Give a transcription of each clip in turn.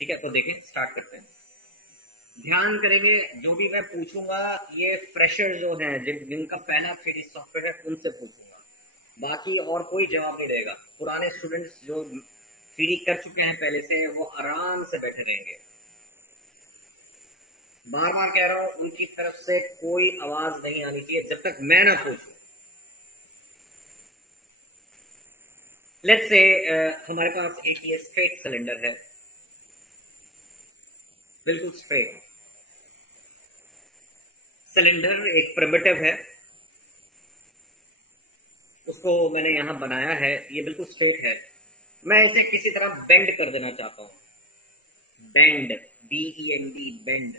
ठीक है, तो देखें, स्टार्ट करते हैं। ध्यान करेंगे, जो भी मैं पूछूंगा ये फ्रेशर जो हैं जिनका पहला 3D सॉफ्टवेयर है उनसे पूछूंगा, बाकी और कोई जवाब नहीं देगा। पुराने स्टूडेंट्स जो 3D कर चुके हैं पहले से, वो आराम से बैठे रहेंगे। बार बार कह रहा हूं, उनकी तरफ से कोई आवाज नहीं आनी चाहिए जब तक मैं ना पूछूं। लेट्स से हमारे पास एक ये स्ट्रेट सिलेंडर है, बिल्कुल स्ट्रेट सिलेंडर, एक प्रिमिटिव है, उसको मैंने यहां बनाया है, ये बिल्कुल स्ट्रेट है। मैं इसे किसी तरह बेंड कर देना चाहता हूं, बेंड, BEND, बेंड।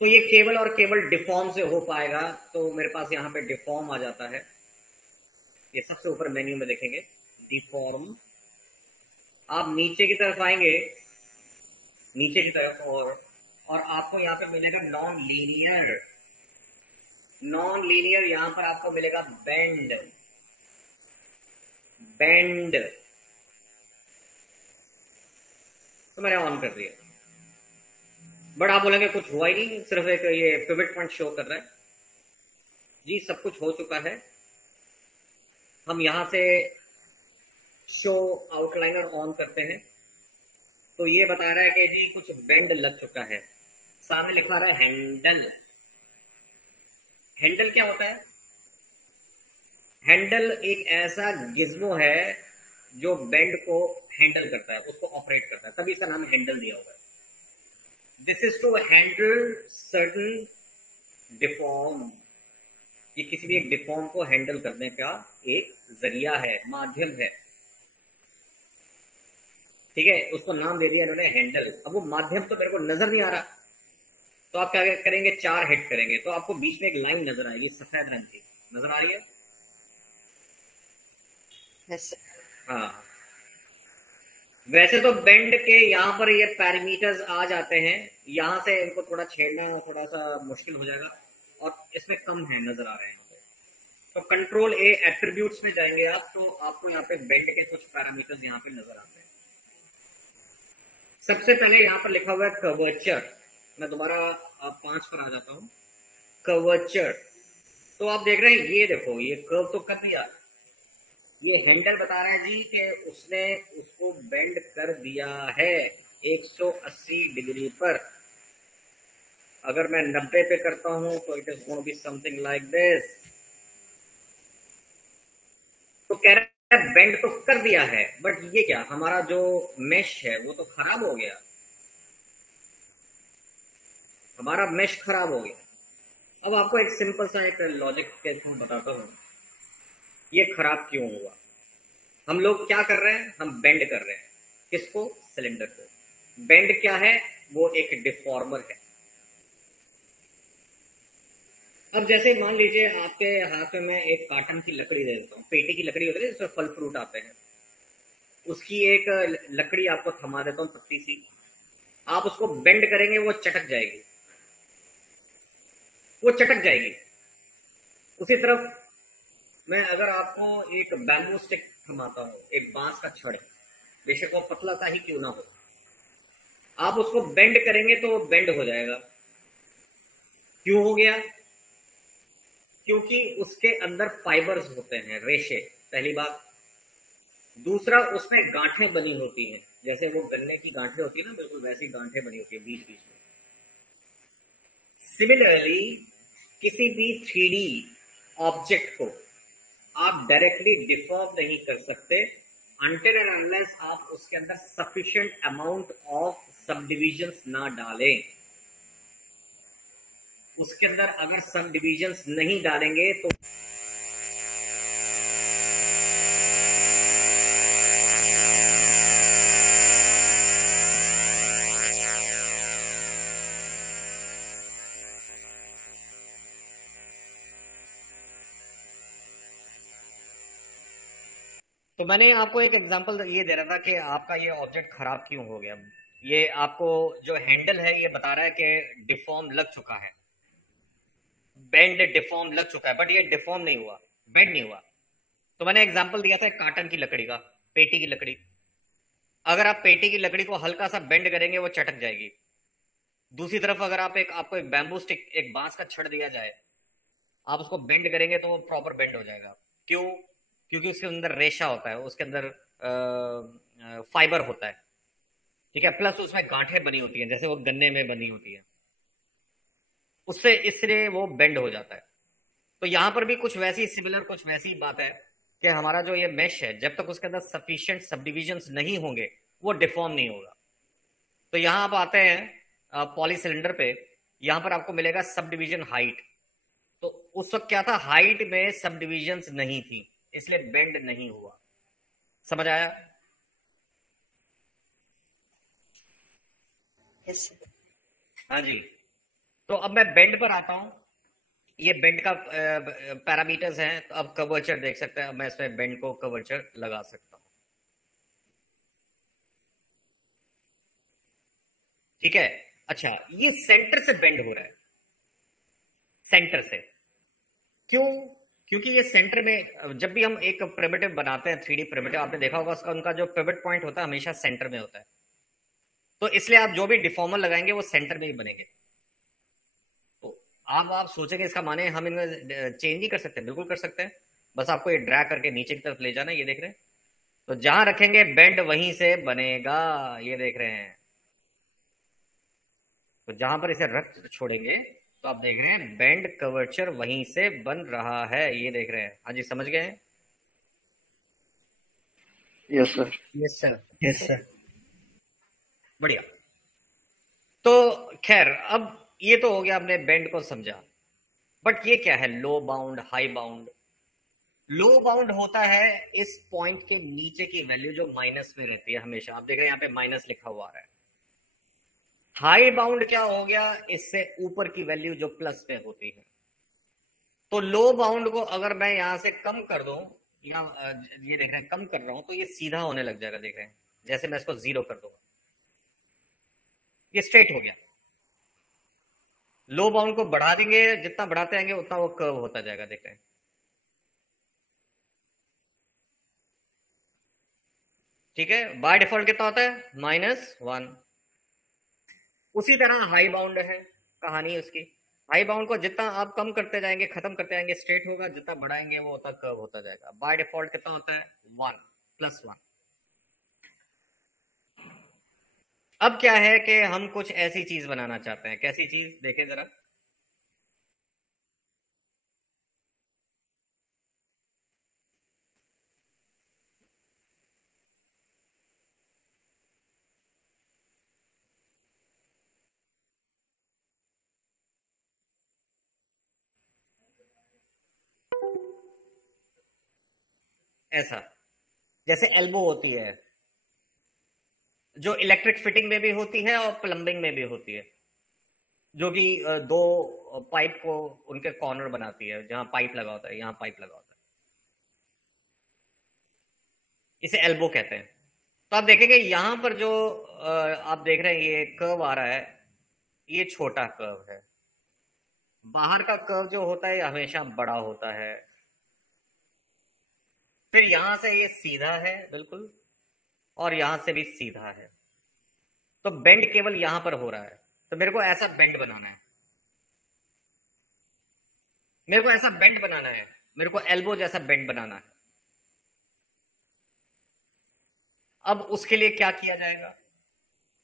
तो ये केवल और केवल डिफॉर्म से हो पाएगा, तो मेरे पास यहां पे डिफॉर्म आ जाता है। ये सबसे ऊपर मेन्यू में देखेंगे, डिफॉर्म। आप नीचे की तरफ आएंगे, नीचे की तरफ, और आपको यहां पे मिलेगा नॉन लीनियर। नॉन लीनियर यहां पर आपको मिलेगा बेंड, बेंड। तो मैंने ऑन कर दिया, बट आप बोलेंगे कुछ हुआ ही नहीं, सिर्फ एक ये पिवट पॉइंट शो कर रहा है। जी, सब कुछ हो चुका है। हम यहां से शो आउटलाइनर ऑन करते हैं, तो ये बता रहा है कि जी कुछ बेंड लग चुका है। सामने लिखा रहा है हैंडल। हैंडल क्या होता है? हैंडल एक ऐसा गिज्मो है जो बेंड को हैंडल करता है, उसको ऑपरेट करता है, तभी इसका नाम हैंडल दिया हुआ है। This is to handle certain deform. ये किसी भी एक डिफॉर्म को हैंडल करने का एक जरिया है, माध्यम है। ठीक है, उसको नाम दे दिया इन्होंने हैंडल। अब वो माध्यम तो मेरे को नजर नहीं आ रहा, तो आप क्या करेंगे, 4 हिट करेंगे तो आपको बीच में एक लाइन नजर आएगी, सफेद रंग की नजर आ रही है। yes, हाँ, वैसे तो बेंड के यहाँ पर ये पैरामीटर्स आ जाते हैं, यहां से इनको थोड़ा छेड़ना थोड़ा सा मुश्किल हो जाएगा, और इसमें कम है, नजर आ रहे हैं। तो कंट्रोल A एट्रीब्यूट्स में जाएंगे आप, तो आपको यहाँ पे बेंड के कुछ पैरामीटर्स यहाँ पे नजर आते हैं। सबसे पहले यहाँ पर लिखा हुआ है कर्वेचर। मैं दोबारा 5 पर आ जाता हूँ, कर्वेचर। तो आप देख रहे हैं, ये देखो, ये कर्व तो कर दिया। ये हैंडल बता रहा है जी कि उसने उसको बेंड कर दिया है 180 डिग्री पर। अगर मैं 90 पे करता हूं तो it is going to be something like this. तो कह रहा है बेंड तो कर दिया है, बट ये क्या, हमारा जो मेश है वो तो खराब हो गया, हमारा मेश खराब हो गया। अब आपको एक सिंपल सा एक लॉजिक के थ्रू बताता हूं, ये खराब क्यों हुआ। हम लोग क्या कर रहे हैं, हम बेंड कर रहे हैं, किसको, सिलेंडर को। बेंड क्या है, वो एक डिफॉर्मर है। अब जैसे मान लीजिए आपके हाथ में मैं एक काटन की लकड़ी दे देता हूँ, पेटी की लकड़ी होती है जिसमें फल फ्रूट आते हैं, उसकी एक लकड़ी आपको थमा देता हूँ, पत्ती सी। आप उसको बेंड करेंगे, वो चटक जाएगी, वो चटक जाएगी। उसी तरफ मैं अगर आपको एक बैम्बू स्टिक थमाता हूँ, एक बांस का छड़, बेशक वो पतला सा ही क्यों ना हो, आप उसको बेंड करेंगे तो वो बेंड हो जाएगा। क्यों हो गया? क्योंकि उसके अंदर फाइबर्स होते हैं, रेशे, पहली बात। दूसरा, उसमें गांठें बनी होती हैं, जैसे वो गन्ने की गांठें होती है ना, बिल्कुल वैसी गांठें बनी होती है बीच बीच में। सिमिलरली किसी भी 3D ऑब्जेक्ट को आप डायरेक्टली डिफॉर्म नहीं कर सकते अनटिल एंड अनलेस आप उसके अंदर सफिशिएंट अमाउंट ऑफ सब डिविजन्स ना डालें। उसके अंदर अगर सब डिविजन्स नहीं डालेंगे तो मैंने आपको एक एग्जांपल ये दे रहा था कि आपका ये ऑब्जेक्ट खराब क्यों हो गया। ये आपको जो हैंडल है ये बता रहा है कि डिफॉर्म लग चुका है, बेंड डिफॉर्म लग चुका है, बट ये डिफॉर्म नहीं हुआ, बेंड नहीं हुआ। तो मैंने एग्जांपल दिया था काटन की लकड़ी का, पेटी की लकड़ी। अगर आप पेटी की लकड़ी को हल्का सा बेंड करेंगे वो चटक जाएगी। दूसरी तरफ अगर आपको एक बैम्बू स्टिक, एक बांस का छड़ दिया जाए, आप उसको बेंड करेंगे तो वो प्रॉपर बेंड हो जाएगा। क्यों? क्योंकि उसके अंदर रेशा होता है, उसके अंदर फाइबर होता है, ठीक है, प्लस उसमें गांठें बनी होती हैं जैसे वो गन्ने में बनी होती है, उससे इसलिए वो बेंड हो जाता है। तो यहां पर भी कुछ वैसी सिमिलर, कुछ वैसी बात है कि हमारा जो ये मेश है, जब तक उसके अंदर सफिशिएंट सब डिविजन नहीं होंगे वो डिफॉर्म नहीं होगा। तो यहां आप आते हैं पॉली सिलेंडर पे, यहां पर आपको मिलेगा सब डिविजन हाइट। तो उस वक्त क्या था, हाइट में सब डिविजन नहीं थी, इसलिए बेंड नहीं हुआ। समझ आया? यस। हाँ जी। तो अब मैं बेंड पर आता हूं। ये बेंड का पैरामीटर्स हैं, तो अब कर्वेचर देख सकते हैं। अब मैं इसमें बेंड को कर्वेचर लगा सकता हूं, ठीक है। अच्छा, ये सेंटर से बेंड हो रहा है, सेंटर से। क्यों? क्योंकि ये सेंटर में, जब भी हम एक प्रिमिटिव बनाते हैं, 3D प्रिमिटिव, आपने देखा होगा उसका, उनका जो पिवट पॉइंट होता है हमेशा सेंटर में होता है। तो इसलिए आप जो भी डिफॉर्मर लगाएंगे वो सेंटर में ही बनेंगे। तो आप सोचेंगे इसका माने हम इनमें चेंज नहीं कर सकते? बिल्कुल कर सकते हैं। बस आपको ये ड्रैग करके नीचे की तरफ ले जाना है, ये देख रहे हैं। तो जहां रखेंगे बेंड वहीं से बनेगा, ये देख रहे हैं। तो जहां पर इसे रख छोड़ेंगे तो आप देख रहे हैं बेंड कर्वेचर वहीं से बन रहा है, ये देख रहे हैं। हाँ जी, समझ गए हैं? Yes sir. Yes sir. Yes sir. बढ़िया। तो खैर, अब ये तो हो गया, आपने बेंड को समझा। बट ये क्या है लो bound, high bound? Low bound होता है इस पॉइंट के नीचे की वैल्यू जो माइनस में रहती है हमेशा। आप देख रहे हैं यहाँ पे माइनस लिखा हुआ है। हाई बाउंड क्या हो गया, इससे ऊपर की वैल्यू जो प्लस में होती है। तो लो बाउंड को अगर मैं यहां से कम कर दूं, या ये देख रहे हैं कम कर रहा हूं, तो ये सीधा होने लग जाएगा, देख रहे हैं। जैसे मैं इसको 0 कर दूंगा, ये स्ट्रेट हो गया। लो बाउंड को बढ़ा देंगे, जितना बढ़ाते आएंगे उतना वो कर्व होता जाएगा, देख रहे हैं। ठीक है, बाय डिफॉल्ट कितना होता है, -1। उसी तरह हाई बाउंड है कहानी उसकी। हाई बाउंड को जितना आप कम करते जाएंगे, खत्म करते जाएंगे, स्ट्रेट होगा, जितना बढ़ाएंगे वो उतना कर्व होता जाएगा। बाय डिफॉल्ट कितना होता है, 1 +1। अब क्या है कि हम कुछ ऐसी चीज बनाना चाहते हैं। कैसी चीज, देखें जरा। ऐसा, जैसे एल्बो होती है, जो इलेक्ट्रिक फिटिंग में भी होती है और प्लम्बिंग में भी होती है, जो कि दो पाइप को, उनके कॉर्नर बनाती है, जहां पाइप लगा होता है, यहाँ पाइप लगा होता है, इसे एल्बो कहते हैं। तो आप देखेंगे यहां पर जो आप देख रहे हैं ये कर्व आ रहा है, ये छोटा कर्व है। बाहर का कर्व जो होता है हमेशा बड़ा होता है। फिर यहां से ये सीधा है बिल्कुल, और यहां से भी सीधा है। तो बेंड केवल यहां पर हो रहा है। तो मेरे को ऐसा बेंड बनाना है, मेरे को ऐसा बेंड बनाना है, मेरे को एल्बो जैसा बेंड बनाना है। अब उसके लिए क्या किया जाएगा?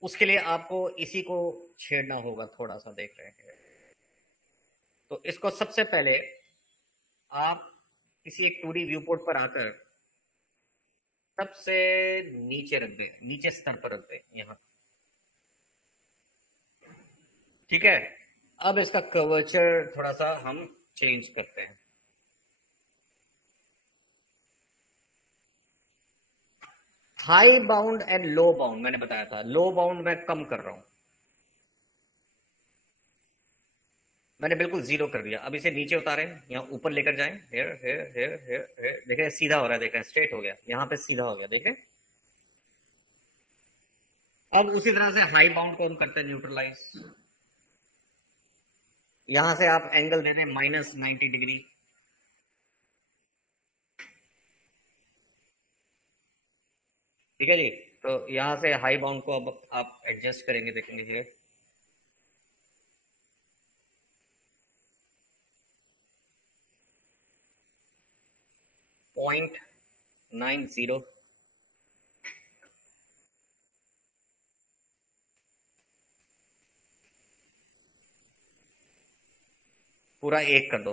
उसके लिए आपको इसी को छेड़ना होगा थोड़ा सा, देख रहे हैं। तो इसको सबसे पहले आप किसी एक 2D व्यू पोर्ट पर आकर सबसे नीचे रख दे, नीचे स्तर पर रख दे, यहां। ठीक है, अब इसका कर्वेचर थोड़ा सा हम चेंज करते हैं। High bound and low bound मैंने बताया था, लो बाउंड मैं कम कर रहा हूं, मैंने बिल्कुल 0 कर दिया। अब इसे नीचे उतारें, यहाँ ऊपर लेकर जाएं, here here here here here, देख रहे हैं सीधा हो रहा है, देख रहे हैं स्ट्रेट हो गया, यहाँ पे सीधा हो गया, देख रहे हैं। अब उसी तरह से हाई बाउंड को हम करते हैं न्यूट्रलाइज। यहां से आप एंगल दे दें -90 डिग्री। ठीक है जी। तो यहाँ से हाई बाउंड को अब आप एडजस्ट करेंगे, देखेंगे ये 0.90 पूरा 1 कर दो,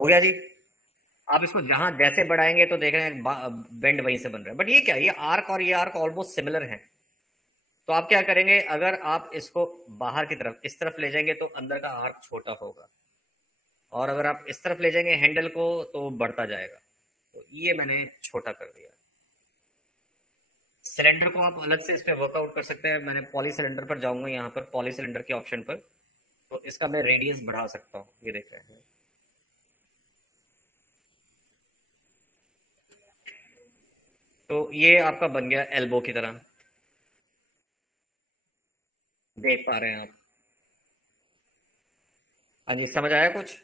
हो गया जी। आप इसको जहां जैसे बढ़ाएंगे तो देख रहे हैं बेंड वहीं से बन रहा है। बट ये क्या, ये आर्क और ये आर्क ऑलमोस्ट सिमिलर है। तो आप क्या करेंगे, अगर आप इसको बाहर की तरफ इस तरफ ले जाएंगे तो अंदर का आर्क छोटा होगा, और अगर आप इस तरफ ले जाएंगे हैंडल को तो बढ़ता जाएगा। तो ये मैंने छोटा कर दिया। सिलेंडर को आप अलग से इस पर वर्कआउट कर सकते हैं। मैंने पॉली सिलेंडर पर जाऊंगा, यहाँ पर पॉली सिलेंडर के ऑप्शन पर, तो इसका मैं रेडियस बढ़ा सकता हूँ। ये देख रहे हैं, तो ये आपका बन गया एल्बो की तरह, देख पा रहे हैं आप। हाँ जी, समझ आया कुछ?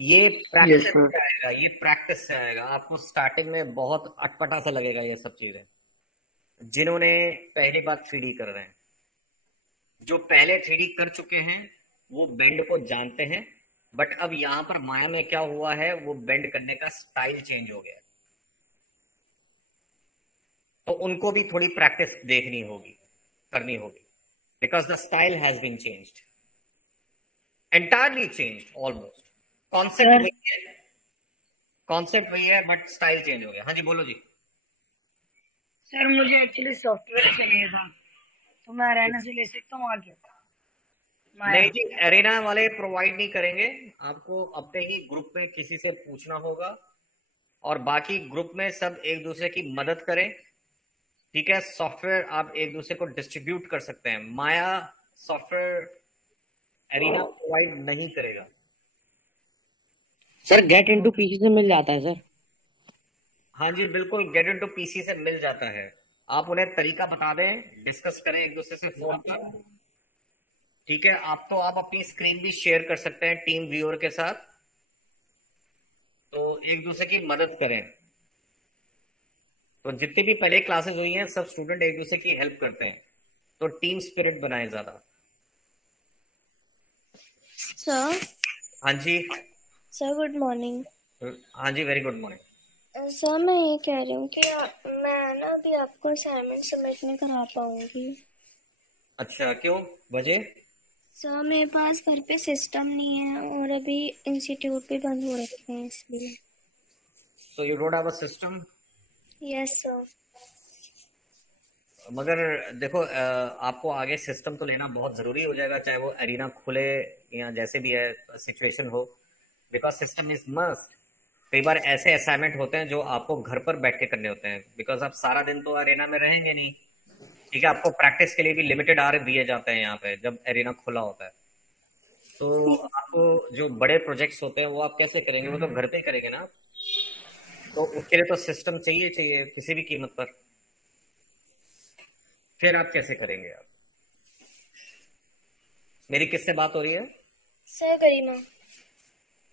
ये यस प्रैक्टिस सर। से आएगा, ये प्रैक्टिस से आएगा। आपको स्टार्टिंग में बहुत अटपटा सा लगेगा ये सब चीजें, जिन्होंने पहली बार 3D कर रहे हैं। जो पहले 3D कर चुके हैं वो बेंड को जानते हैं, बट अब यहां पर माया में क्या हुआ है, वो बेंड करने का स्टाइल चेंज हो गया है। तो उनको भी थोड़ी प्रैक्टिस देखनी होगी, करनी होगी, because the style has been changed, entirely changed almost. Concept sir वही है, कॉन्सेप्ट वही है, बट स्टाइल चेंज हो गया। हाँ जी, बोलो जी। सर मुझे एक्चुअली सॉफ्टवेयर चाहिए था, तो मैं रहने से ले सकता हूँ आगे माया। नहीं जी, एरेना वाले प्रोवाइड नहीं करेंगे। आपको अपने ही ग्रुप में किसी से पूछना होगा, और बाकी ग्रुप में सब एक दूसरे की मदद करें। ठीक है, सॉफ्टवेयर आप एक दूसरे को डिस्ट्रीब्यूट कर सकते हैं। माया सॉफ्टवेयर एरेना प्रोवाइड नहीं करेगा। सर गेट इनटू पीसी से मिल जाता है सर। हाँ जी बिल्कुल, गेट इनटू पीसी से मिल जाता है। आप उन्हें तरीका बता दें, डिस्कस करें एक दूसरे से फोन पर। ठीक है, आप अपनी स्क्रीन भी शेयर कर सकते हैं टीम व्यूअर के साथ, तो एक दूसरे की मदद करें। तो जितनी भी पहले क्लासेस हुई हैं, सब स्टूडेंट एक दूसरे की हेल्प करते हैं, तो टीम स्पिरिट बनाए ज्यादा। सर हाँ जी। Sir good morning. हाँ जी, वेरी गुड मॉर्निंग। सर मैं ये कह रही हूँ कि मैं ना अभी आपको असाइनमेंट सबमिट नहीं करा पाऊंगी। अच्छा, क्यों, वजह? सर मेरे पास घर पे सिस्टम नहीं है, और अभी इंस्टीट्यूट भी बंद हो रखे हैं इसलिए। So you don't have a system? Yes sir. मगर देखो, आपको आगे सिस्टम तो लेना बहुत जरूरी हो जाएगा, चाहे वो एरिना खुले या जैसे भी है सिचुएशन हो, बिकॉज सिस्टम इज मस्ट। कई बार ऐसे असाइनमेंट होते हैं जो आपको घर पर बैठ के करने होते हैं, बिकॉज आप सारा दिन तो एरिना में रहेंगे नहीं। ठीक है, आपको प्रैक्टिस के लिए भी लिमिटेड आवर दिए जाते हैं यहाँ पे जब एरिना खुला होता है। तो आपको जो बड़े प्रोजेक्ट्स होते हैं वो आप कैसे करेंगे, वो तो घर पे ही करेंगे ना। तो उसके लिए तो सिस्टम चाहिए चाहिए किसी भी कीमत पर। फिर आप कैसे करेंगे? आप, मेरी किससे बात हो रही है? सर गरिमा।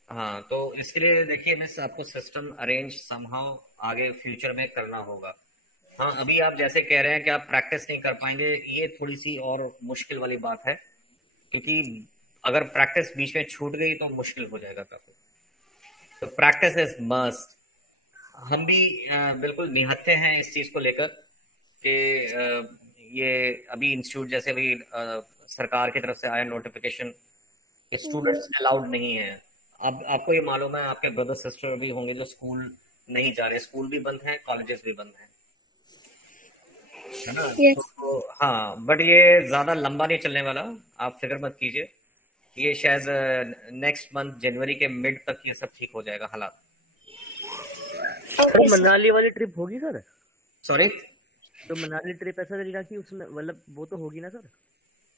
हाँ, तो इसके लिए देखिए मिस, आपको सिस्टम अरेंज समहाउ आगे फ्यूचर में करना होगा। हाँ, अभी आप जैसे कह रहे हैं कि आप प्रैक्टिस नहीं कर पाएंगे, ये थोड़ी सी और मुश्किल वाली बात है, क्योंकि अगर प्रैक्टिस बीच में छूट गई तो मुश्किल हो जाएगा काफी। तो प्रैक्टिस इज मस्ट। हम भी बिल्कुल निहत्थे हैं इस चीज को लेकर कि ये अभी इंस्टीट्यूट जैसे अभी सरकार की तरफ से आया नोटिफिकेशन, स्टूडेंट्स अलाउड नहीं है। अब आपको ये मालूम है, आपके ब्रदर सिस्टर भी होंगे जो स्कूल नहीं जा रहे, स्कूल भी बंद है, कॉलेजेस भी बंद हैं, है ना। यस। तो हाँ, बट ये ज्यादा लंबा नहीं चलने वाला, आप फिक्र मत कीजिए। ये शायद नेक्स्ट मंथ जनवरी के मिड तक ये सब ठीक हो जाएगा हालात। सर मनाली वाली ट्रिप होगी सर? सॉरी? तो मनाली ट्रिप ऐसा लगेगा कि उसमें मतलब वो तो होगी ना सर?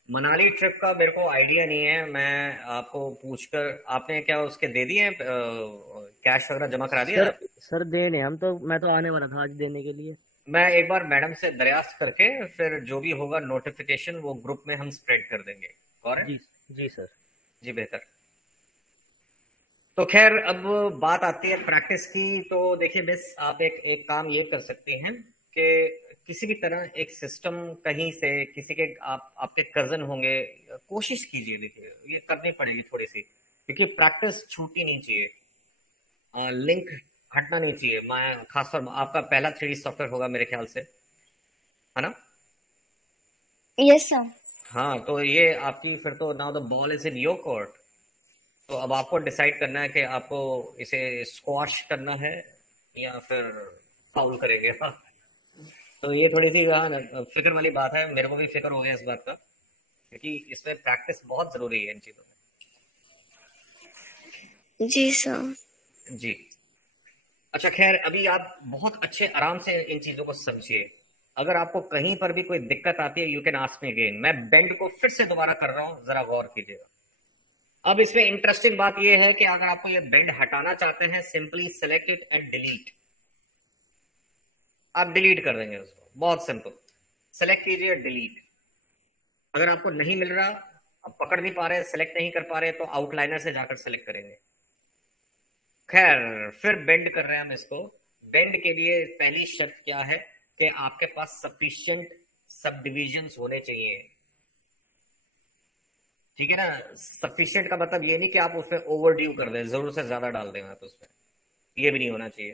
मनाली ट्रिप का मेरे को आइडिया नहीं है, मैं आपको पूछकर, आपने क्या उसके दे दिए कैश वगैरह जमा करा दिया? सर देने हम तो, मैं तो आने वाला था आज देने के लिए। मैं एक बार मैडम से दरियाफ्त करके फिर जो भी होगा नोटिफिकेशन वो ग्रुप में हम स्प्रेड कर देंगे। और जी जी सर। जी बेहतर। तो खैर अब बात आती है प्रैक्टिस की। तो देखिए मिस, आप एक एक काम ये कर सकते हैं कि किसी भी तरह एक सिस्टम कहीं से किसी के आपके कजन होंगे, कोशिश कीजिए। देखिए ये करनी पड़ेगी थोड़ी सी, क्योंकि प्रैक्टिस छूटनी नहीं चाहिए, लिंक हटना नहीं चाहिए। मैं खासतौर आपका पहला 3D सॉफ्टवेयर होगा मेरे ख्याल से, है ना? Yes sir. हाँ, तो ये आपकी फिर तो now the ball is in your court. तो अब आपको डिसाइड करना है कि आपको इसे स्क्वाश करना है या फिर फाउल करेंगे। हाँ, तो ये थोड़ी सी फिक्र वाली बात है। मेरे को भी फिक्र हो गया इस बात का, क्योंकि इसमें प्रैक्टिस बहुत जरूरी है इन चीजों जी सर। में। जी अच्छा, खैर अभी आप बहुत अच्छे आराम से इन चीजों को समझिए। अगर आपको कहीं पर भी कोई दिक्कत आती है, you can ask me again. मैं बेंड को फिर से दोबारा कर रहा हूं, जरा गौर कीजिएगा। अब इसमें इंटरेस्टिंग बात यह है कि अगर आपको ये बेंड हटाना चाहते हैं, simply select it and delete. आप डिलीट कर देंगे उसको, बहुत सिंपल। सेलेक्ट कीजिए, डिलीट। अगर आपको नहीं मिल रहा, आप पकड़ नहीं पा रहे, सेलेक्ट नहीं कर पा रहे, तो आउटलाइनर से जाकर सेलेक्ट करेंगे। खैर फिर बेंड कर रहे हैं हम इसको। बेंड के लिए पहली शर्त क्या है कि आपके पास सफिशिएंट सब डिविजन होने चाहिए। ठीक है ना? सफिशिएंट का मतलब ये नहीं कि आप उसमें ओवर ड्यू कर दें, जरूर से ज्यादा डाल दें आप उसमें, ये भी नहीं होना चाहिए।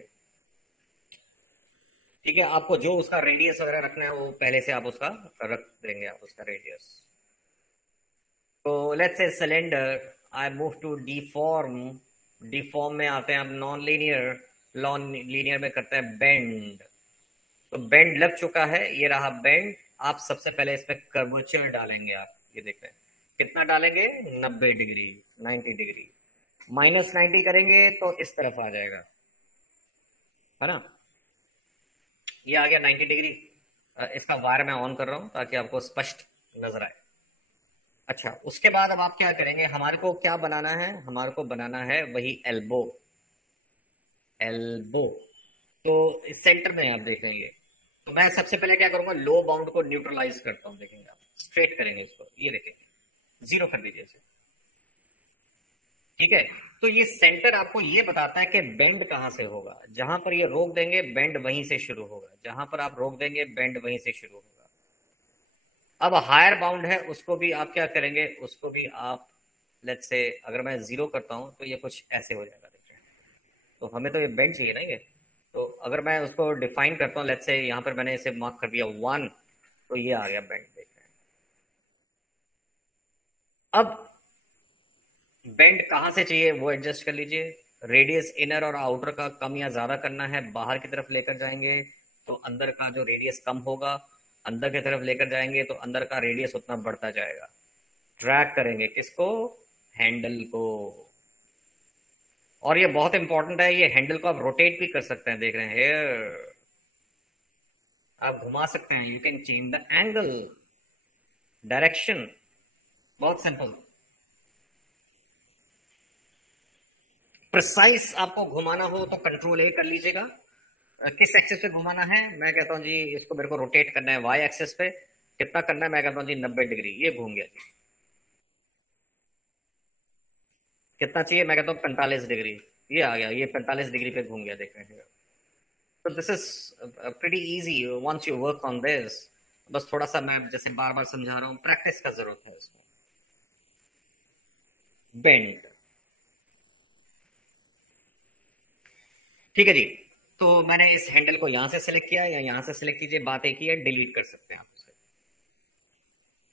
ठीक है, आपको जो उसका रेडियस वगैरह रखना है वो पहले से आप उसका रख देंगे, आप उसका रेडियस। तो let's say cylinder, I move to deform. Deform में आते हैं आप नॉन लीनियर, नॉन लीनियर में करते हैं बेंड। तो बेंड लग चुका है, ये रहा बेंड। आप सबसे पहले इसमें कर्वेचर डालेंगे। आप ये देख रहे हैं, कितना डालेंगे? 90 डिग्री, 90 डिग्री। -90 करेंगे तो इस तरफ आ जाएगा, है ना? ये आ गया 90 डिग्री। इसका वायर मैं ऑन कर रहा हूं ताकि आपको स्पष्ट नजर आए। अच्छा, उसके बाद अब आप क्या करेंगे? हमारे को क्या बनाना है? हमारे को बनाना है वही एल्बो। एल्बो तो इस सेंटर में आप देख लेंगे। तो मैं सबसे पहले क्या करूंगा? लो बाउंड को न्यूट्रलाइज करता हूं। देखेंगे आप, स्ट्रेट करेंगे इसको, ये देखेंगे, 0 कर दीजिए इसे। ठीक है, तो ये सेंटर आपको ये बताता है कि बेंड कहां से होगा। जहां पर ये रोक देंगे, बेंड वहीं से शुरू होगा। जहां पर आप रोक देंगे, बेंड वहीं से शुरू होगा। अब हायर बाउंड है, उसको भी आप क्या करेंगे? उसको भी आप लेट्स से, अगर मैं 0 करता हूं तो ये कुछ ऐसे हो जाएगा। देखिए, तो हमें तो ये बेंड चाहिए ना ये। तो अगर मैं उसको डिफाइन करता हूं, लेट्स से यहां पर मैंने इसे मार्क कर दिया 1, तो ये आ गया बेंड। देख रहे हैं अब बेंड कहां से चाहिए वो एडजस्ट कर लीजिए। रेडियस इनर और आउटर का कम या ज्यादा करना है। बाहर की तरफ लेकर जाएंगे तो अंदर का जो रेडियस कम होगा, अंदर की तरफ लेकर जाएंगे तो अंदर का रेडियस उतना बढ़ता जाएगा। ड्रैग करेंगे किसको? हैंडल को। और ये बहुत इंपॉर्टेंट है, ये हैंडल को आप रोटेट भी कर सकते हैं। देख रहे हैं हेयर, आप घुमा सकते हैं। You can change the angle, direction, बहुत सिंपल। प्रिसाइज आपको घुमाना हो तो कंट्रोल A कर लीजिएगा। किस एक्सिस पे घुमाना है? मैं कहता हूं जी इसको मेरे को रोटेट करना है Y एक्सिस पे। कितना करना है? मैं कहता हूं जी 90 डिग्री। ये घूम गया जी। कितना चाहिए? मैं कहता हूं 45 डिग्री। ये आ गया, ये 45 डिग्री पे घूम गया। देख रहे हैं, तो this is pretty easy once you work on this. बस थोड़ा सा मैं जैसे बार बार समझा रहा हूं, प्रैक्टिस का जरूरत है इसमें। बेंड, ठीक है जी। तो मैंने इस हैंडल को यहां से सिलेक्ट किया या यहां से सिलेक्ट कीजिए, बात एक ही है, डिलीट कर सकते हैं आप उसे।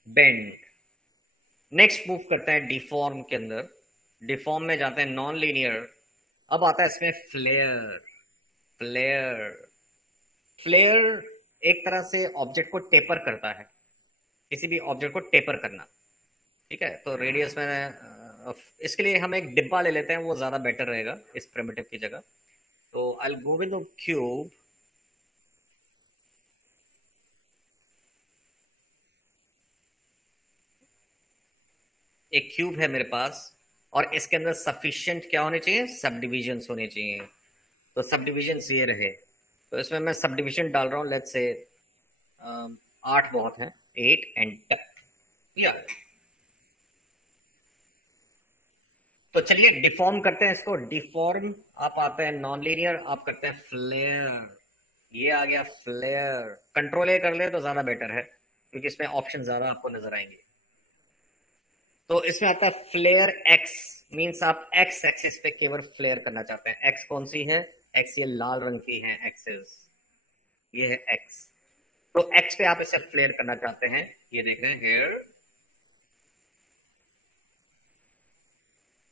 बेंड। नेक्स्ट मूव करते हैं डिफॉर्म के अंदर। डिफॉर्म में जाते हैं नॉन लीनियर। अब आता है इसमें फ्लेयर। फ्लेयर, फ्लेयर एक तरह से ऑब्जेक्ट को टेपर करता है, किसी भी ऑब्जेक्ट को टेपर करना। ठीक है, तो रेडियस में इसके लिए हम एक डिब्बा ले लेते हैं, वो ज्यादा बेटर रहेगा इस प्रिमिटिव की जगह। तो I'll go with the cube। एक क्यूब है मेरे पास और इसके अंदर सफिशिएंट क्या होने चाहिए? सब डिविजन्स होने चाहिए। तो सब डिविजन्स ये रहे, तो इसमें मैं सब डिविजन डाल रहा हूं। लेट्स से 8 बहुत है, 8 एंड 10। तो चलिए डिफॉर्म करते हैं इसको। डिफॉर्म आप आते हैं नॉन लीनियर, आप करते हैं फ्लेयर। ये आ गया फ्लेयर। कंट्रोल ए कर ले तो ज्यादा बेटर है क्योंकि इसमें ऑप्शन ज्यादा आपको नजर आएंगे। तो इसमें आता है फ्लेयर एक्स, मीन्स आप एक्स एक्सिस पे केवल फ्लेयर करना चाहते हैं। एक्स कौन सी है? एक्स ये लाल रंग की है एक्सिस, ये है एक्स। तो एक्स पे आप इसे फ्लेयर करना चाहते हैं। ये देख रहे हैं हेयर,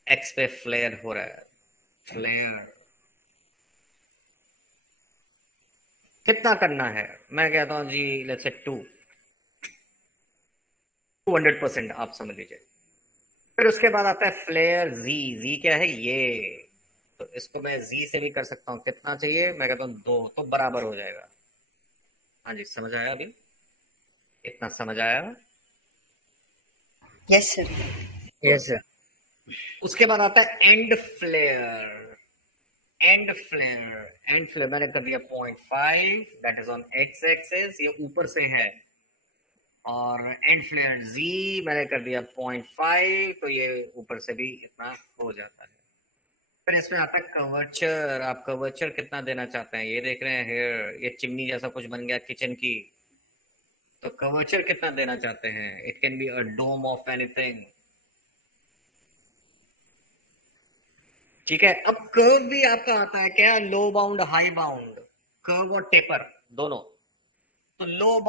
एक्स पे फ्लेयर हो रहा है। फ्लेयर कितना करना है? मैं कहता हूं जी लेट्स से 200% आप समझ लीजिए। फिर उसके बाद आता है फ्लेयर जी। जी क्या है? ये। तो इसको मैं जी से भी कर सकता हूं। कितना चाहिए? मैं कहता हूं 2, तो बराबर हो जाएगा। हाँ जी, समझ आया? अभी इतना समझ आया? Yes sir. Yes sir. उसके बाद आता है end flare. End flare, end flare मैंने कर दिया 0.5, that is on X axis, ये ऊपर से है। और एंड फ्लेयर जी मैंने कर दिया 0.5, तो ये ऊपर से भी इतना हो जाता है। फिर इसमें आता है कर्वेचर। आप कर्वेचर कितना देना चाहते हैं? ये देख रहे हैं हेयर, ये चिमनी जैसा कुछ बन गया किचन की। तो कर्वेचर कितना देना चाहते हैं? It can be a dome of anything. ठीक है। अब कर्व भी आपका आता है क्या? Low bound, high bound, curve और टेपर दोनों। तो लो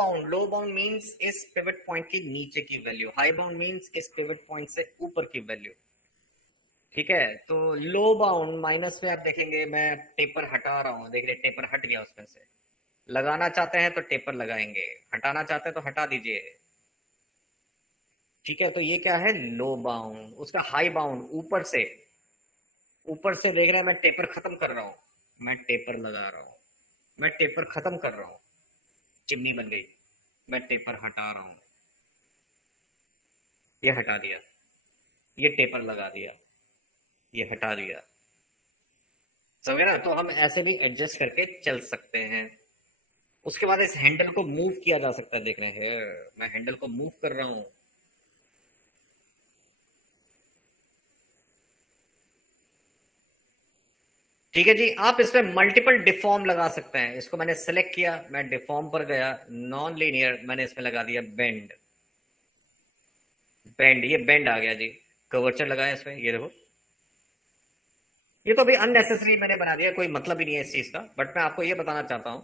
बाउंड मींस इस पिवट पॉइंट के नीचे की वैल्यू, हाई बाउंड मींस इस पिवट पॉइंट से ऊपर की वैल्यू। ठीक है। तो लो बाउंड माइनस में आप देखेंगे मैं टेपर हटा रहा हूं, देख रहे टेपर हट गया उसमें से। लगाना चाहते हैं तो टेपर लगाएंगे, हटाना चाहते हैं तो हटा दीजिए। ठीक है। तो ये क्या है? लो बाउंड। उसका हाई बाउंड ऊपर से देख रहे हैं मैं टेपर खत्म कर रहा हूं, मैं टेपर लगा रहा हूं, मैं टेपर खत्म कर रहा हूं, चिमनी बन गई, मैं टेपर हटा रहा हूं, ये हटा दिया, ये टेपर लगा दिया, ये हटा दिया। समझे ना? तो हम ऐसे भी एडजस्ट करके चल सकते हैं। उसके बाद इस हैंडल को मूव किया जा सकता है। देख रहे हैं मैं हैंडल को मूव कर रहा हूं। ठीक है जी। आप इसमें मल्टीपल डिफॉर्म लगा सकते हैं। इसको मैंने सेलेक्ट किया, मैं डिफॉर्म पर गया, नॉन लीनियर, मैंने इसमें लगा दिया बेंड। बेंड, ये बेंड आ गया जी। कर्वेचर लगाया इसमें, ये देखो। ये तो अभी अननेसेसरी मैंने बना दिया, कोई मतलब ही नहीं है इस चीज का, बट मैं आपको ये बताना चाहता हूं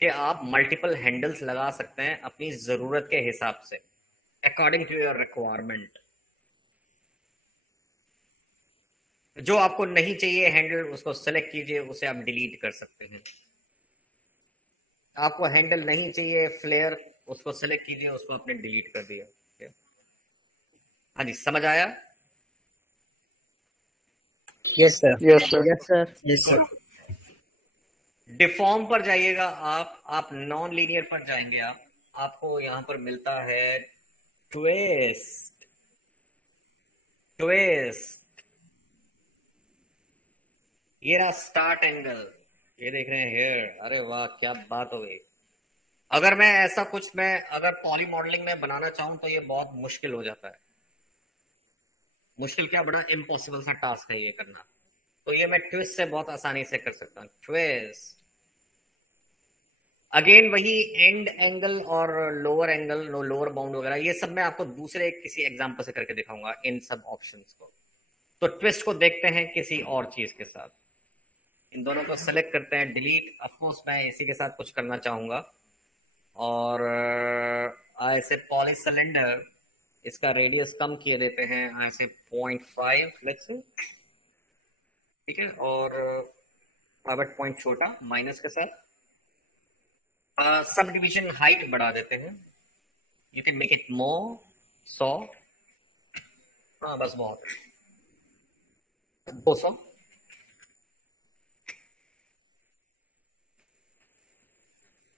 कि आप मल्टीपल हैंडल्स लगा सकते हैं अपनी जरूरत के हिसाब से, अकॉर्डिंग टू योर रिक्वायरमेंट। जो आपको नहीं चाहिए हैंडल, उसको सेलेक्ट कीजिए, उसे आप डिलीट कर सकते हैं। आपको हैंडल नहीं चाहिए फ्लेयर, उसको सेलेक्ट कीजिए, उसको आपने डिलीट कर दिया। हाँ जी, समझ आया? Yes sir. Yes sir. Yes sir. Yes sir. Deform पर जाइएगा आप नॉन लीनियर पर जाएंगे, आपको यहां पर मिलता है ट्विस्ट। ट्विस्ट, ये रहा स्टार्ट एंगल, ये देख रहे हैं हेयर। अरे वाह, क्या बात हो गई। अगर मैं ऐसा कुछ मैं अगर पॉली मॉडलिंग में बनाना चाहूं तो ये बहुत मुश्किल हो जाता है। मुश्किल क्या, बड़ा इम्पॉसिबल सा टास्क है ये करना। तो ये मैं ट्विस्ट से बहुत आसानी से कर सकता हूं। ट्विस्ट, अगेन वही एंड एंगल और lower angle, no lower bound वगैरह, ये सब मैं आपको दूसरे किसी एग्जांपल से करके दिखाऊंगा इन सब ऑप्शंस को। तो ट्विस्ट को देखते हैं किसी और चीज के साथ। इन दोनों को सेलेक्ट करते हैं, डिलीट। ऑफकोर्स मैं इसी के साथ कुछ करना चाहूंगा। और ऐसे पॉली सिलेंडर, इसका रेडियस कम किए देते हैं, ऐसे 0.5 लेट्स से। ठीक है। और पिवट पॉइंट छोटा माइनस के साथ। सब डिविजन हाइट बढ़ा देते हैं। You can make it more 100। हाँ बस बहुत, 200।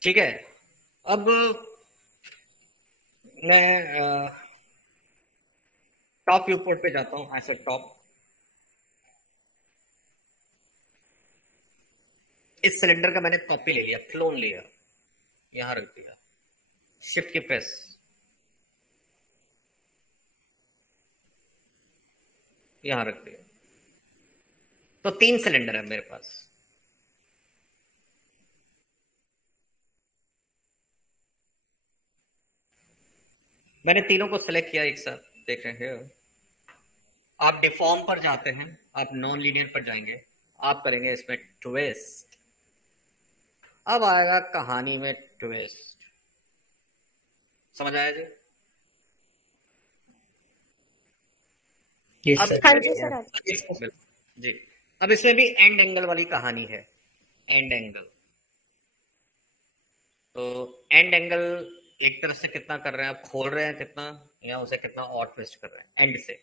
ठीक है। अब मैं टॉप व्यू पोर्ट पे जाता हूं, ऐसे टॉप। इस सिलेंडर का मैंने कॉपी ले लिया, क्लोन लिया, यहां रख दिया, शिफ्ट की प्रेस, यहां रख दिया। तो 3 सिलेंडर है मेरे पास। मैंने तीनों को सिलेक्ट किया एक साथ, देख रहे हैं। आप डिफॉर्म पर जाते हैं, आप नॉन लीनियर पर जाएंगे, आप करेंगे इसमें ट्विस्ट। अब आएगा कहानी में ट्विस्ट। समझ आया जी? अब हाँ जी सर, आज जी, अब इसमें भी एंड एंगल वाली कहानी है। एंड एंगल, तो एंड एंगल एक तरफ से कितना कर रहे हैं आप, खोल रहे हैं कितना, या उसे कितना और ट्विस्ट कर रहे हैं, एंड से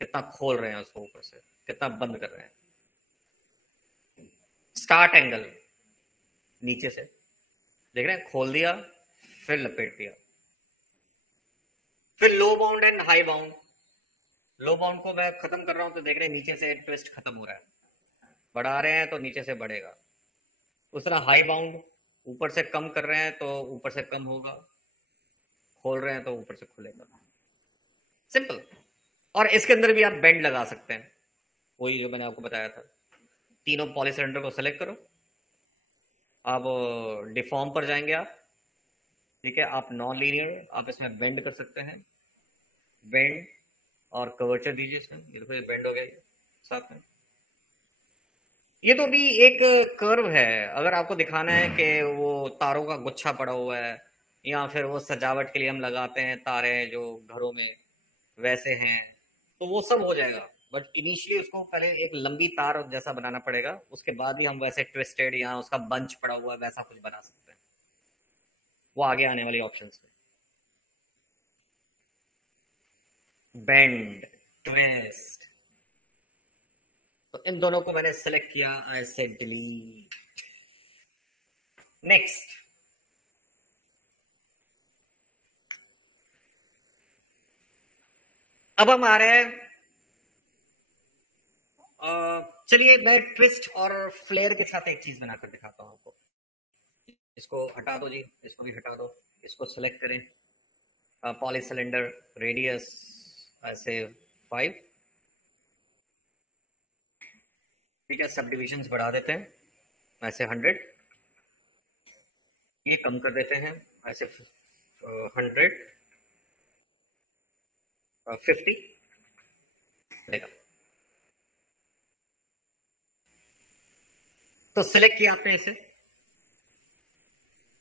कितना खोल रहे हैं उसको, ऊपर से कितना बंद कर रहे हैं। स्टार्ट एंगल नीचे से देख रहे हैं, खोल दिया फिर लपेट दिया। फिर low bound and high bound. Low bound को मैं खत्म कर रहा हूं तो देख रहे हैं नीचे से ट्विस्ट खत्म हो रहा है, बढ़ा रहे हैं तो नीचे से बढ़ेगा। उस तरह हाई बाउंड, ऊपर से कम कर रहे हैं तो ऊपर से कम होगा, खोल रहे हैं तो ऊपर से खुलेगा। सिंपल। और इसके अंदर भी आप बेंड लगा सकते हैं, वही जो मैंने आपको बताया था। तीनों पॉली सिलेंडर को सेलेक्ट करो, आप डिफॉर्म पर जाएंगे आप, ठीक है। आप नॉन लीनियर, आप इसमें बेंड कर सकते हैं, बेंड और कर्वेचर दीजिए इसमें। ये देखो, ये बेंड हो गया ये साथ में। ये तो भी एक कर्व है। अगर आपको दिखाना है कि वो तारों का गुच्छा पड़ा हुआ है, या फिर वो सजावट के लिए हम लगाते हैं तारे जो घरों में, वैसे हैं, तो वो सब हो जाएगा। बट इनिशियली उसको पहले एक लंबी तार जैसा बनाना पड़ेगा, उसके बाद ही हम वैसे ट्विस्टेड या उसका बंच पड़ा हुआ है वैसा कुछ बना सकते हैं। वो आगे आने वाली ऑप्शंस में। बेंड, ट्विस्ट, तो इन दोनों को मैंने सेलेक्ट किया, ऐसे डिलीट। नेक्स्ट, अब हम आ रहे हैं, चलिए मैं ट्विस्ट और फ्लेयर के साथ एक चीज बनाकर दिखाता हूं आपको। इसको हटा दो जी, इसको भी हटा दो, इसको सेलेक्ट करें, पॉली सिलेंडर रेडियस ऐसे 5, ठीक है। सब डिविजन्स बढ़ा देते हैं ऐसे 100, ये कम कर देते हैं ऐसे 100, 50 देखा। तो सिलेक्ट किया आपने इसे,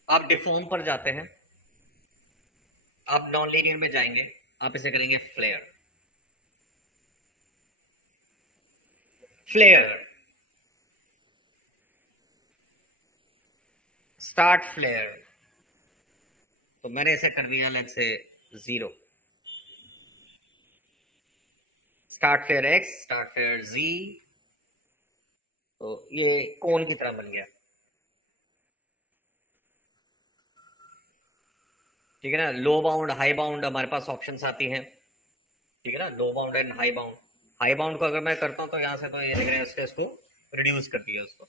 आप डिफॉर्म पर जाते हैं, आप नॉन लीनियर में जाएंगे, आप इसे करेंगे फ्लेयर। फ्लेयर, स्टार्ट फ्लेयर, तो मैंने इसे कर दिया let's say 0। Start flare X, start flare Z, तो ये कोन की तरह बन गया, ठीक है ना। लो बाउंड, हाई बाउंड हमारे पास ऑप्शंस आती हैं, ठीक है ना। Low bound and high bound. High bound को अगर मैं करता हूं तो यहां से तो ये देख रहे हैं इसको रिड्यूस कर दिया उसको,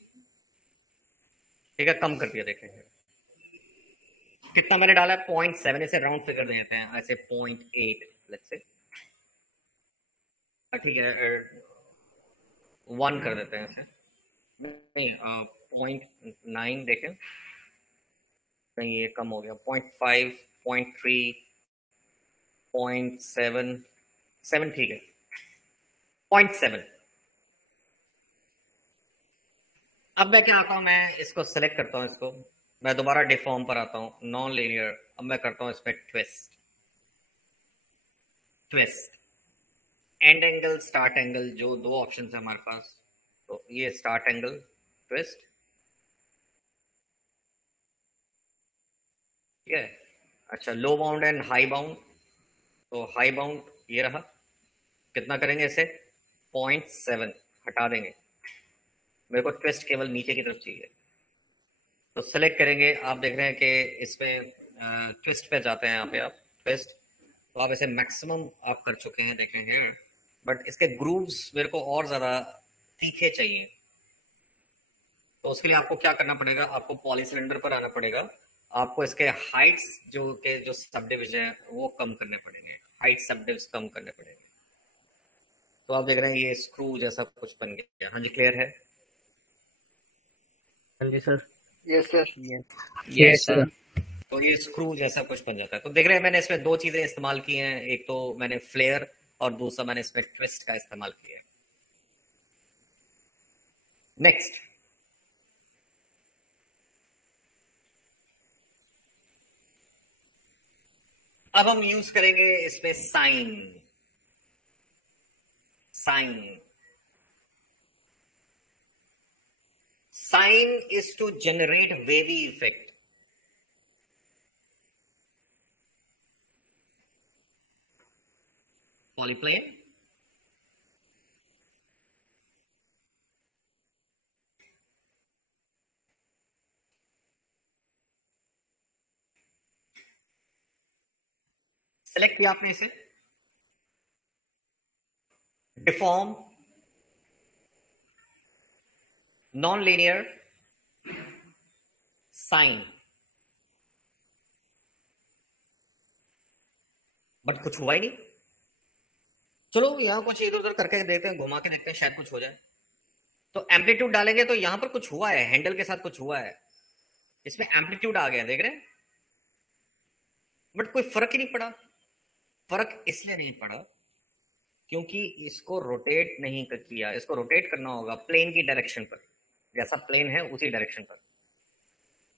ठीक है, कम कर दिया। देख रहे हैं कितना मैंने डाला है, 0.7, इसे राउंड फिगर दे देते हैं ऐसे 0.8 लेट्स से, ठीक है। 1 कर देते हैं ऐसे, नहीं 0.9 देखें, नहीं ये कम हो गया, 0.5, 0.3, 0.7, 7 ठीक है, 0.7। अब मैं क्या आता हूं, मैं इसको सेलेक्ट करता हूं, इसको मैं दोबारा डिफॉर्म पर आता हूं, नॉन लीनियर। अब मैं करता हूं इसमें twist, twist, and angle, start angle, जो दो ऑप्शन है हमारे पास। तो ये स्टार्ट एंगल, ट्विस्ट, ठीक है। अच्छा, लो बाउंड एंड हाई बाउंड, तो हाई बाउंड ये रहा, कितना करेंगे इसे, 0.7 हटा देंगे, मेरे को ट्विस्ट केवल नीचे की तरफ चाहिए, तो सेलेक्ट करेंगे। आप देख रहे हैं कि इसमें ट्विस्ट पे जाते हैं, यहाँ पे आप ट्विस्ट, तो आप इसे मैक्सिमम आप कर चुके हैं, देख रहे हैं। बट इसके ग्रूव्स मेरे को और ज्यादा तीखे चाहिए, तो उसके लिए आपको क्या करना पड़ेगा, आपको पॉली सिलेंडर पर आना पड़ेगा, आपको इसके हाइट्स जो सब डिविजन है वो कम करने पड़ेंगे, हाइट सब डिव्स कम करने पड़ेंगे। तो आप देख रहे हैं ये स्क्रू जैसा कुछ बन गया। हाँ जी, क्लियर है? हाँ जी sir. Yes sir. Yes sir. तो ये स्क्रू जैसा कुछ बन जाता है। तो देख रहे हैं मैंने इसमें दो चीजें इस्तेमाल की हैं, एक तो मैंने फ्लेयर और दूसरा मैंने इसमें ट्विस्ट का इस्तेमाल किया है। नेक्स्ट, अब हम यूज करेंगे इसमें sine. Sine sine is to generate wavy effect. Polyplane, select किया आपने इसे। Deform, non linear, sine. But कुछ हुआ ही नहीं। चलो यहां कुछ इधर उधर करके देखते हैं, घुमा के देखते हैं, शायद कुछ हो जाए। तो एम्पलीट्यूड डालेंगे तो यहां पर कुछ हुआ है, हैंडल के साथ कुछ हुआ है, इसमें एम्पलीट्यूड आ गया, देख रहे हैं? बट कोई फर्क ही नहीं पड़ा। फर्क इसलिए नहीं पड़ा क्योंकि इसको रोटेट नहीं किया। इसको रोटेट करना होगा प्लेन की डायरेक्शन पर, जैसा प्लेन है उसी डायरेक्शन पर।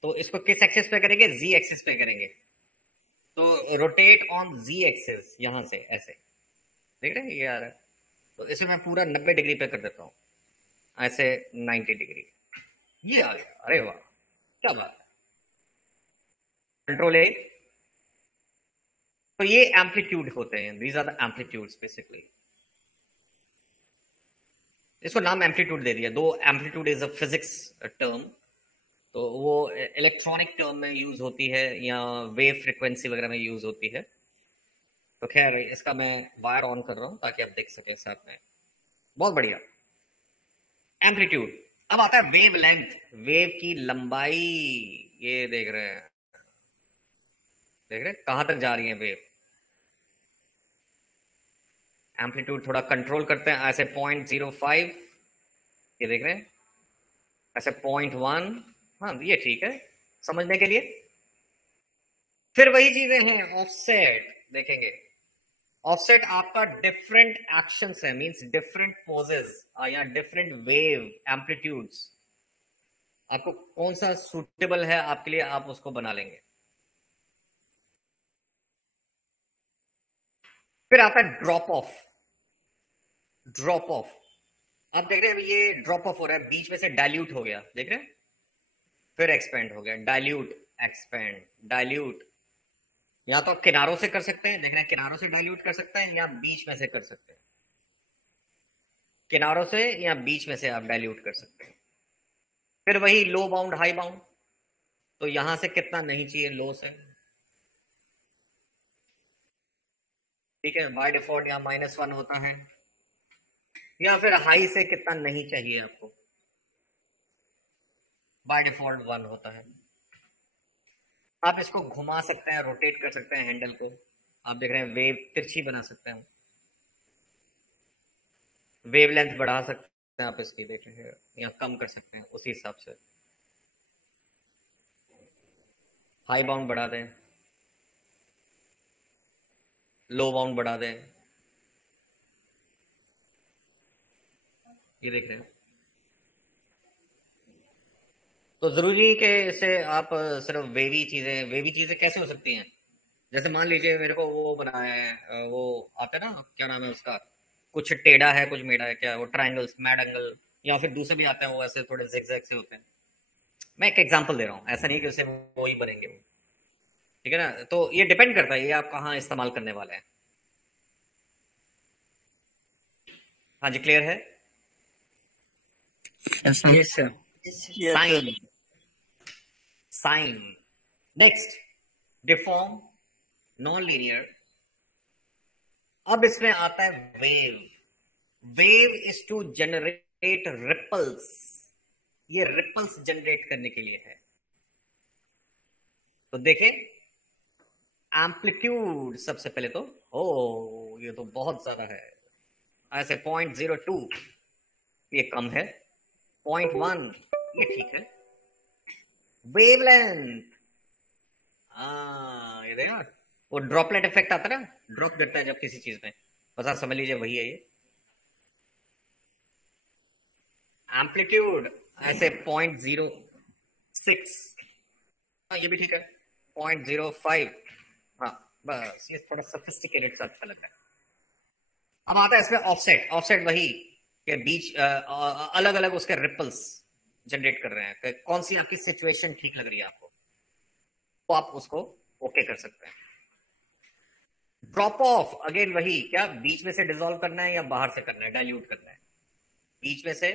तो इसको किस एक्सिस पे करेंगे? जी एक्सिस पे करेंगे। तो रोटेट ऑन जी एक्सिस, यहां से ऐसे, देख रहे हैं ये आ रहा है। तो इसे मैं पूरा 90 डिग्री पे कर देता हूं, ऐसे 90 डिग्री, ये आ गया। अरे वाह, क्या बात है। Control A. तो ये एम्पलीट्यूड होते हैं, these are the amplitudes basically. इसको नाम एम्पलीट्यूड दे दिया, दो amplitude is a physics term, तो वो इलेक्ट्रॉनिक टर्म में यूज होती है या वेव फ्रीक्वेंसी वगैरह में यूज होती है। तो खैर इसका मैं वायर ऑन कर रहा हूं ताकि आप देख सकें साथ में। बहुत बढ़िया। एम्पलीट्यूड। अब आता है वेव लेंथ, वेव की लंबाई। ये देख रहे हैं, देख रहे हैं कहां तक जा रही है वेव। एम्पलीट्यूड थोड़ा कंट्रोल करते हैं, ऐसे 0.05, ये देख रहे हैं, ऐसे 0.1। हाँ ये ठीक है समझने के लिए। फिर वही चीजें हैं, ऑफसेट देखेंगे। ऑफसेट आपका डिफरेंट एक्शंस है, मींस डिफरेंट पोजेस या डिफरेंट वेव एम्पलीट्यूड्स। आपको कौन सा सूटेबल है आपके लिए, आप उसको बना लेंगे। फिर आता है ड्रॉप ऑफ। ड्रॉप ऑफ, आप देख रहे हैं ये ड्रॉप ऑफ हो रहा है, बीच में से डाइल्यूट हो गया, देख रहे हैं? फिर एक्सपेंड हो गया, डाइल्यूट, एक्सपेंड, डाइल्यूट। या तो किनारों से कर सकते हैं, देख रहे हैं, किनारों से डाइल्यूट कर सकते हैं या बीच में से कर सकते हैं। किनारों से या बीच में से आप डाइल्यूट कर सकते हैं। फिर वही लो बाउंड हाई बाउंड, तो यहां से कितना नहीं चाहिए, लो से, ठीक है, बाय डिफॉल्ट यहाँ -1 होता है। या फिर हाई से कितना नहीं चाहिए आपको, बाय डिफॉल्ट 1 होता है। आप इसको घुमा सकते हैं, रोटेट कर सकते हैं हैंडल को। आप देख रहे हैं वेव तिरछी बना सकते हैं, वेव लेंथ बढ़ा सकते हैं आप इसकी, देख रहे हैं, या कम कर सकते हैं उसी हिसाब से। हाई बाउंड बढ़ा दें, लो बाउंड बढ़ा दें, ये देख रहे हैं। तो जरूरी कि इसे आप सिर्फ वेवी चीजें कैसे हो सकती हैं? जैसे मान लीजिए मेरे को वो बनाया है, वो आता है ना, क्या नाम है उसका, कुछ टेढ़ा है कुछ मेढ़ा है, क्या वो, ट्रायंगल्स, मैड एंगल, या फिर दूसरे भी आते हैं वो ऐसे थोड़े जिगजैग से होते हैं। मैं एक एग्जांपल दे रहा हूँ, ऐसा नहीं कि उसे वो ही बनेंगे, ठीक है ना? तो ये डिपेंड करता है ये आप कहाँ इस्तेमाल करने वाले हैं। हाँ जी, क्लियर है? Yes sir. Sine. Sine. Next, deform, non linear. अब इसमें आता है wave. Wave is to generate ripples. ये रिपल्स जनरेट करने के लिए है। तो देखें, एम्पलीट्यूड सबसे पहले तो, ओ ये तो बहुत ज्यादा है, ऐसे 0.02 ये कम है, 0.1 ये ठीक है। वेवलेंथ, ये देखा वो ड्रॉपलेट इफेक्ट आता है ना, ड्रॉप गिरता है जब किसी चीज में, बस समझ लीजिए वही है ये। एम्पलीट्यूड ऐसे 0.06, ये भी ठीक है। 0.05, हाँ बस ये थोड़ा सोफिस्टिकेटेड सा अच्छा लग रहा है। अब आता है इसमें ऑफसेट। ऑफसेट वही के बीच अलग अलग उसके रिपल्स जनरेट कर रहे हैं, कौन सी आपकी सिचुएशन ठीक लग रही है आपको, तो आप उसको ओके कर सकते हैं। ड्रॉप ऑफ अगेन वही, क्या बीच में से डिसॉल्व करना है या बाहर से करना है, डाइल्यूट करना है, बीच में से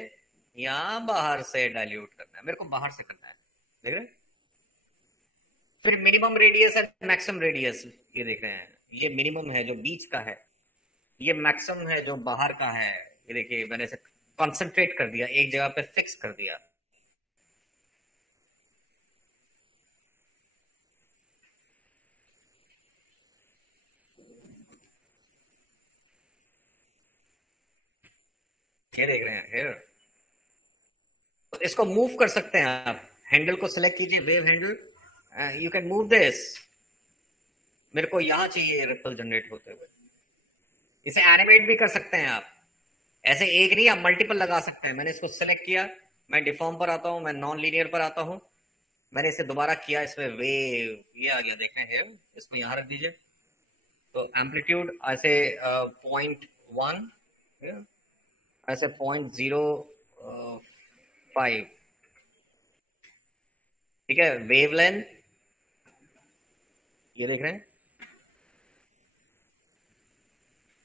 या बाहर से डाइल्यूट करना है, मेरे को बाहर से करना है, देख रहे हैं। फिर minimum radius and maximum radius, ये देख रहे हैं, ये मिनिमम है जो बीच का है, ये मैक्सिमम है जो बाहर का है। ये देखिए मैंने इसे कंसंट्रेट कर दिया, एक जगह पे फिक्स कर दिया। ये देख रहे हैं हेयर, तो इसको मूव कर सकते हैं आप, हैंडल को सिलेक्ट कीजिए, wave handle, you can move this. मेरे को यहां चाहिए रिपल जनरेट होते हुए, इसे एनिमेट भी कर सकते हैं आप, ऐसे एक नहीं आप मल्टीपल लगा सकते हैं। मैंने इसको सिलेक्ट किया, मैं डिफॉर्म पर आता हूं, मैं नॉन लीनियर पर आता हूं, मैंने इसे दोबारा किया, इसमें वेव ये आ गया, देख रहे हैं, इसको यहां रख दीजिए। तो एम्पलीट्यूड ऐसे 0.1, ऐसे 0.05, ठीक है। वेवलेंथ ये देख रहे हैं,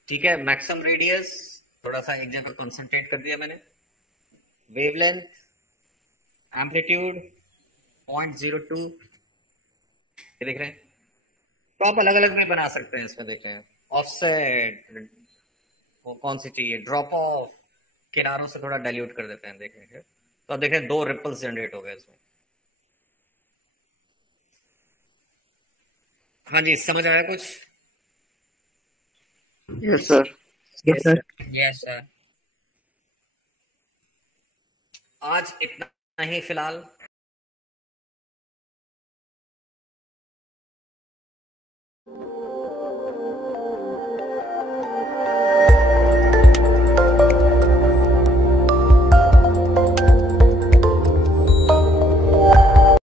ठीक है। मैक्सिमम रेडियस थोड़ा सा एक जगह कंसंट्रेट कर दिया मैंने। वेवलेंथ, एम्पलीट्यूड 0.02, ये देख रहे हैं। तो आप अलग अलग भी बना सकते हैं इसमें, देख रहे हैं। ऑफसेट वो कौन सी चाहिए, ड्रॉप ऑफ, किनारों से थोड़ा डाइल्यूट कर देते हैं, देख रहे हैं। तो आप देख रहे हैं 2 रिपल्स जनरेट हो गए इसमें। हाँ जी, समझ आया कुछ? Yes sir. Yes sir. Yes sir. आज इतना ही फिलहाल।